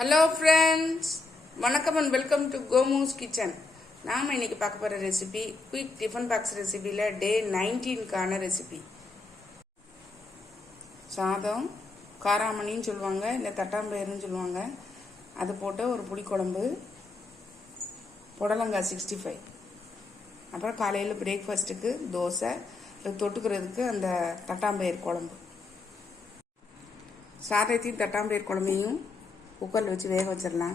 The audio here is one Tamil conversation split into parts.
ஹலோ ஃப்ரெண்ட்ஸ், வணக்கம் அண்ட் வெல்கம் டு கோமூஸ் கிச்சன். நாம் இன்னைக்கு பார்க்க போகிற ரெசிபி குயிக் டிஃபன் பாக்ஸ் ரெசிபியில் டே 19க்கான ரெசிபி. சாதம், காராமணின்னு சொல்லுவாங்க, இல்லை தட்டாம்பயிறுன்னு சொல்லுவாங்க, அது போட்ட ஒரு புளிக்குழம்பு, புடலங்காய் 65. அப்புறம் காலையில் பிரேக்ஃபாஸ்ட்டுக்கு தோசை, தொட்டுக்கிறதுக்கு அந்த தட்டாம்பயிறு குழம்பு. சாதத்தையும் தட்டாம்பயிறு குழம்பையும் குக்கரில் வச்சு வேக வச்சிடலாம்.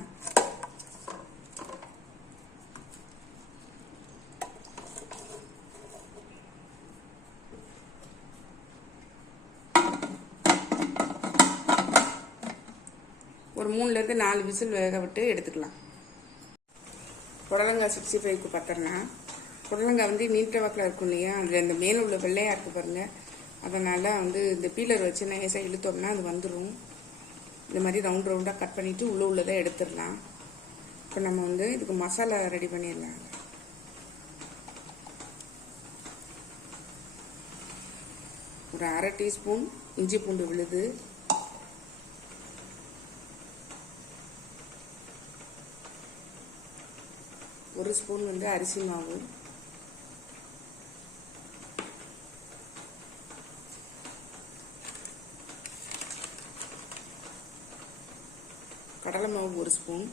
ஒரு 3லேருந்து 4 விசில் வேக விட்டு எடுத்துக்கலாம். புடலங்காய் 65க்கு பார்த்தோம்னா, புடலங்காய் நீட்ட வாக்கில் இருக்கும் இல்லையா, அதில் இந்த மேலே உள்ள வெள்ளையாக இருக்குது பாருங்கள். அதனால் இந்த பீலர் வச்சு நைஸாக இழுத்தோம்னா அது வந்துடும். இந்த மாதிரி ரவுண்டாக கட் பண்ணிவிட்டு உள்ளதை எடுத்துடலாம். இப்போ நம்ம இதுக்கு மசாலா ரெடி பண்ணிடலாம். ஒரு 1/2 டீஸ்பூன் இஞ்சி பூண்டு விழுது, ஒரு ஸ்பூன் அரிசி மாவு, கடலை மாவு 1 ஸ்பூன்.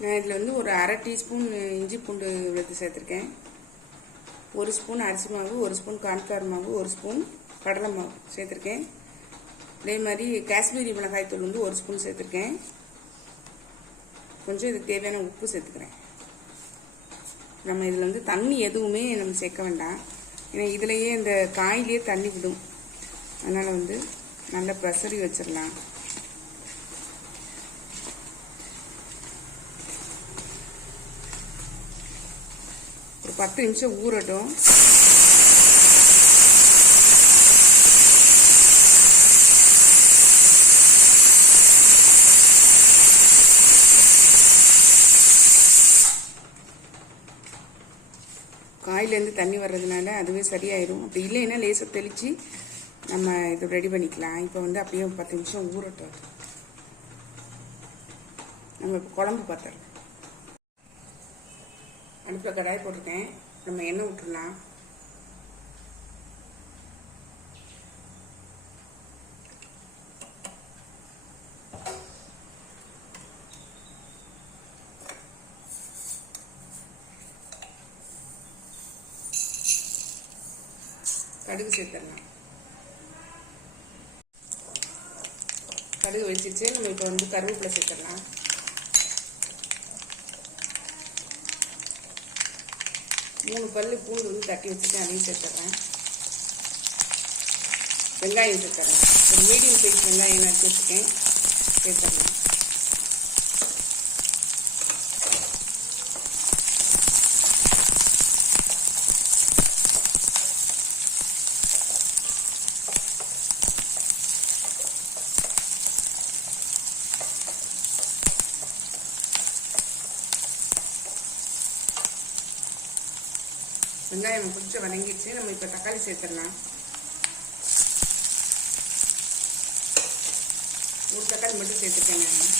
நான் இதில் ஒரு 1/2 டீஸ்பூன் இஞ்சி பூண்டு விழுது சேர்த்துருக்கேன். 1 ஸ்பூன் அரிசி மாவு, 1 ஸ்பூன் கார்ன்ஃப்ளவர் மாவு, 1 ஸ்பூன் கடலை மாவு சேர்த்துருக்கேன். அதே மாதிரி காஷ்மீரி மிளகாய் தூள் 1 ஸ்பூன் சேர்த்துருக்கேன். கொஞ்சம் இதுக்கு தேவையான உப்பு சேர்த்துக்கிறேன். நம்ம இதில் தண்ணி எதுவுமே நம்ம சேர்க்க வேண்டாம், ஏன்னா இதுலேயே இந்த காயிலே தண்ணி விடும். அதனால் நல்லா பிரசரி வச்சிடலாம். ஒரு 10 நிமிஷம் ஊறட்டும். காயிலேருந்து தண்ணி வர்றதுனால அதுவே சரியாயிடும். அப்படி இல்லைன்னா லேசாக தெளித்து நம்ம இதை ரெடி பண்ணிக்கலாம். இப்போ அப்படியே 10 நிமிஷம் ஊறட்டும். நம்ம இப்போ குழம்பு பார்த்துடலாம். அடுப்பில் கடாய் போட்டிருக்கேன். நம்ம எண்ணெய் விட்டுடலாம். கடுகு சேர்த்துடலாம். கடுகு வச்சிச்சு. நம்ம இப்போ கருவேப்பிலை சேர்த்துடலாம். மூணு பல்லு பூண்டு தட்டி வச்சுட்டு அதையும் சேர்த்துட்றேன். வெங்காயம் சேர்த்துட்றேன். ஒரு மீடியம் சைஸ் வெங்காயம் நச்சு வச்சுருக்கேன், சேர்த்துடலாம். வெங்காயம் கொஞ்சம் வதங்கிடுச்சு. நம்ம இப்போ தக்காளி சேர்த்துடலாம். ஒரு தக்காளி மட்டும் சேர்த்துக்கேன் நான்.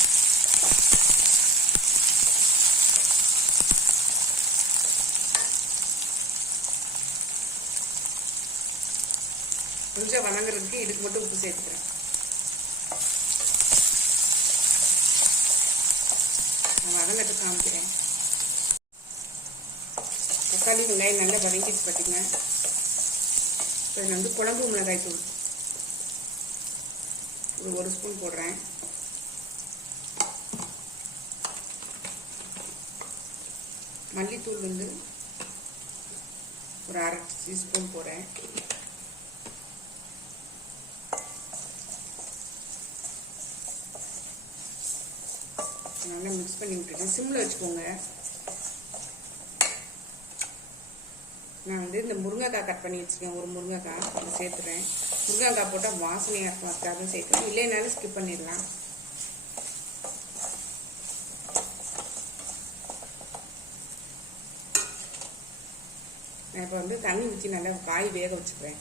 கொஞ்சம் வதங்குறதுக்கு இதுக்கு மட்டும் உப்பு சேர்த்துக்கிறேன். நான் வதங்கட்டு காமிக்கிறேன். தக்காளி வெங்காயம் நல்லா வதங்கிட்டு பார்த்தீங்க. இப்போ இதில் குழம்பு மிளகாய் தூள் ஒரு ஸ்பூன் போடுறேன். மல்லித்தூள் ஒரு 1/2 டீஸ்பூன் போடுறேன். நல்லா மிக்ஸ் பண்ணி விட்டுட்டு சிம்மில் வச்சுக்கோங்க. நான் இந்த முருங்கைக்காய் கட் பண்ணி வச்சுருக்கேன். ஒரு முருங்கைக்காய் அதை சேர்த்துறேன். முருங்கைக்காய் போட்டால் வாசனையாக இருக்கும், அதுக்காக சேர்த்துறேன். இல்லைனாலும் ஸ்கிப் பண்ணிடலாம். நான் இப்போ தண்ணி ஊற்றி நல்லா காய் வேக வச்சுக்கிறேன்.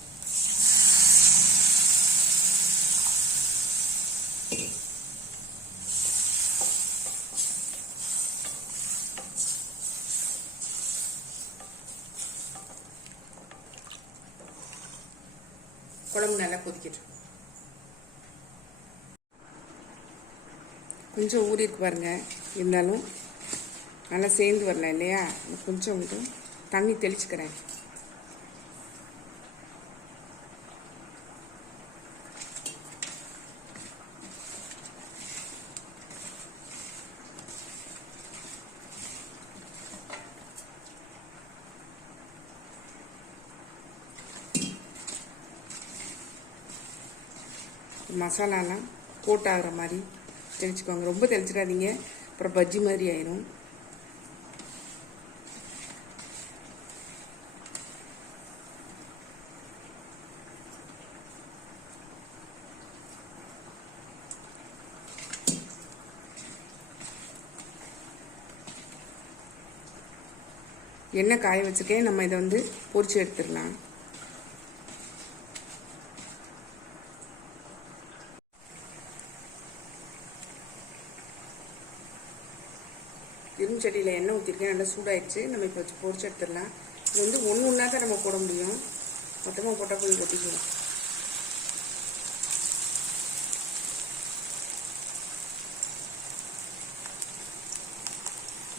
குழம்பு நல்லா கொதிக்கட்டும். கொஞ்சம் ஊறி இருக்கு பாருங்க, இருந்தாலும் நல்லா சேர்ந்து வரல இல்லையா? கொஞ்சம் மட்டும் தண்ணி தெளிச்சுக்கிறேன். மசாலாலாம் கோட் ஆகிற மாதிரி தெளிச்சுக்கோங்க. ரொம்ப தெளிச்சிடாதீங்க, அப்புறம் பஜ்ஜி மாதிரி ஆயிரும். எண்ணெய் காய வச்சுக்கேன். நம்ம இதை வந்து பொரிச்சு எடுத்துடலாம். இரும்பு சட்டியில் எண்ணெய் ஊற்றிருக்கேன், நல்லா சூடாயிடுச்சு. நம்ம இப்போ வச்சு பொரிச்சு எடுத்துடலாம். இது வந்து ஒன்று ஒன்றா தான் நம்ம போட முடியும், மொத்தமாக போட்டால் போய் கொட்டிக்குவோம்.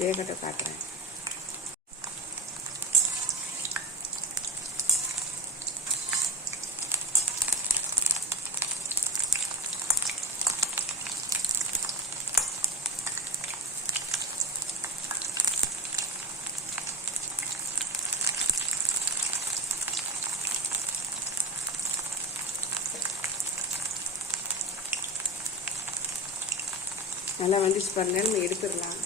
வேகத்தை காட்டுறேன். நல்லா வந்துச்சு பாருங்க, நம்ம எடுத்துடலாம்.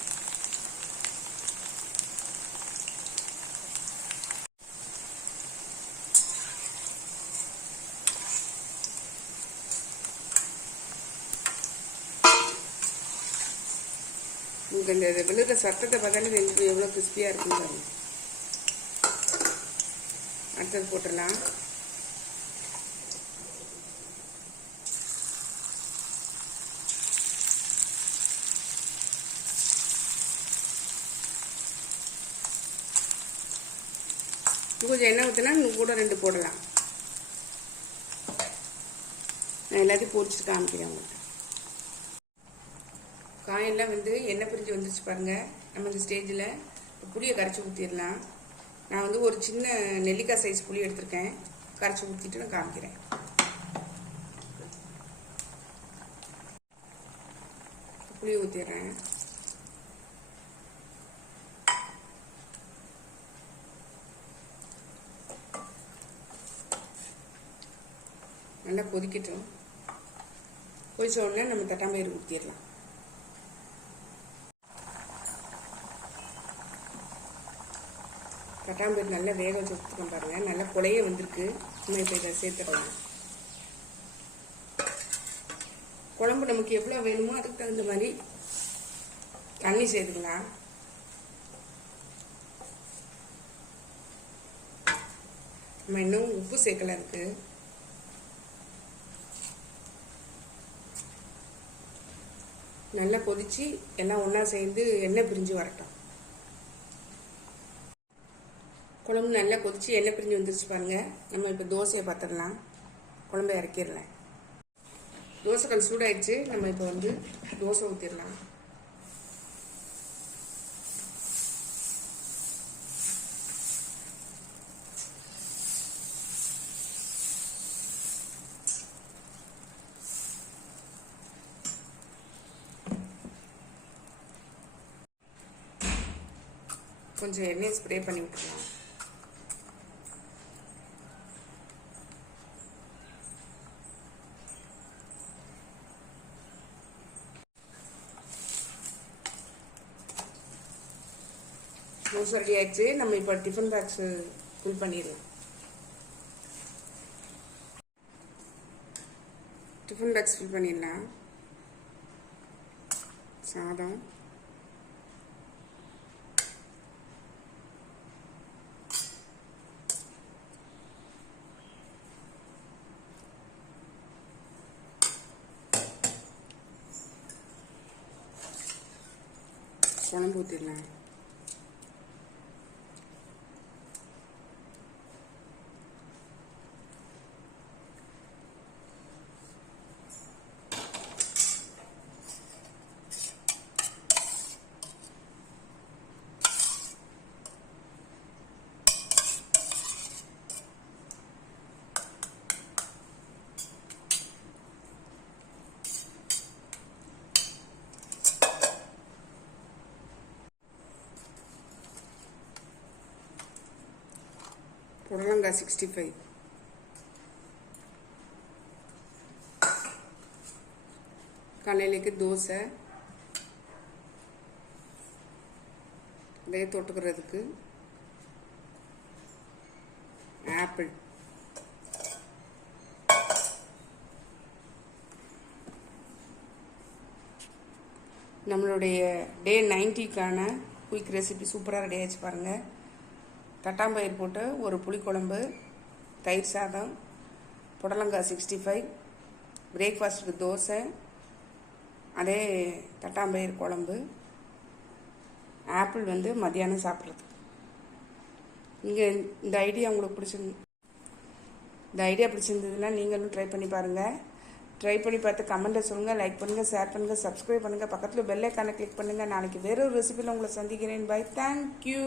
உங்களுக்கு இந்த விழுத சத்தத்தை பார்த்தாலே தெரிஞ்சு எவ்வளோ கிறிஸ்பியாக இருக்குன்னு பாருங்க. அடுத்தது போட்டுடலாம். கொஞ்சம் எண்ணெய் ஊற்றினா இன்னும் கூட 2 போடலாம். நான் எல்லாத்தையும் பொரிச்சிட்டு காமிக்கிறேன் உங்களுக்கு. காயெல்லாம் வந்து எண்ணெய் பிரிஞ்சு வந்துருச்சு பாருங்க. நம்ம இந்த ஸ்டேஜில் புளியை கரைச்சி ஊற்றிடலாம். நான் வந்து ஒரு சின்ன நெல்லிக்காய் சைஸ் புளி எடுத்திருக்கேன். கரைச்சி ஊற்றிட்டு நான் காமிக்கிறேன். புளியை ஊற்றிடுறேன். நல்லா கொதிக்கட்டும். கொதிச்ச உடனே நம்ம தட்டாம்பயிறு ஊற்றிடலாம். தட்டாம்பயிறு நல்லா வேக வச்சு ஊற்றிக்கணும் பாருங்க. நல்லா கொலைய வந்திருக்கு. நம்ம இப்போ இதை சேர்த்துடலாம். குழம்பு நமக்கு எவ்வளோ வேணுமோ அதுக்கு தகுந்த மாதிரி தண்ணி சேர்த்துக்கலாம். நம்ம இன்னும் உப்பு சேர்க்கல இருக்கு. நல்லா கொதிச்சு எல்லாம் ஒன்றா சேர்ந்து எண்ணெய் பிரிஞ்சு வரட்டும். குழம்பு நல்லா கொதிச்சு எண்ணெய் பிரிஞ்சு வந்துருச்சு பாருங்க. நம்ம இப்போ தோசையை பார்த்துடலாம். குழம்பை இறக்கிடலாம். தோசைக்கல் சூடாயிடுச்சு. நம்ம இப்போ வந்து தோசை ஊற்றிடலாம். கொஞ்சம் எண்ணெய் ஸ்ப்ரே பண்ணி விட்டுக்கலாம். தோசை ரெடி ஆயிடுச்சு. நம்ம இப்போ டிஃபன் பாக்ஸ் ஃபில் பண்ணிடலாம். டிஃபன் பாக்ஸ் ஃபில் பண்ணிடலாம். சாதம், குழம்பு ஊற்றிடலாம். புடலங்காய் 65. காலையிலேக்கு தோசை, இதையே தொட்டுக்கிறதுக்கு ஆப்பிள். நம்மளுடைய டே 90க்கான குயிக் ரெசிபி சூப்பராக ரெடி ஆகிடுச்சு பாருங்கள். தட்டாம்பயிர் போட்டு ஒரு புளிக்குழம்பு, தயிர் சாதம், புடலங்காய் 65, பிரேக்ஃபாஸ்ட்டுக்கு தோசை, அதே தட்டாம்பயிர் குழம்பு, ஆப்பிள் மத்தியானம் சாப்பிட்றதுக்கு. இந்த ஐடியா உங்களுக்கு பிடிச்சிருந்ததுன்னா நீங்களும் ட்ரை பண்ணி பாருங்கள். ட்ரை பண்ணி பார்த்து கமெண்ட்டில் சொல்லுங்கள், லைக் பண்ணுங்கள், ஷேர் பண்ணுங்கள், சப்ஸ்கிரைப் பண்ணுங்கள், பக்கத்தில் பெல் ஐக்கானை கிளிக் பண்ணுங்கள். நாளைக்கு வேற ஒரு ரெசிபியில் உங்களை சந்திக்கிறேன். Bye, thank you.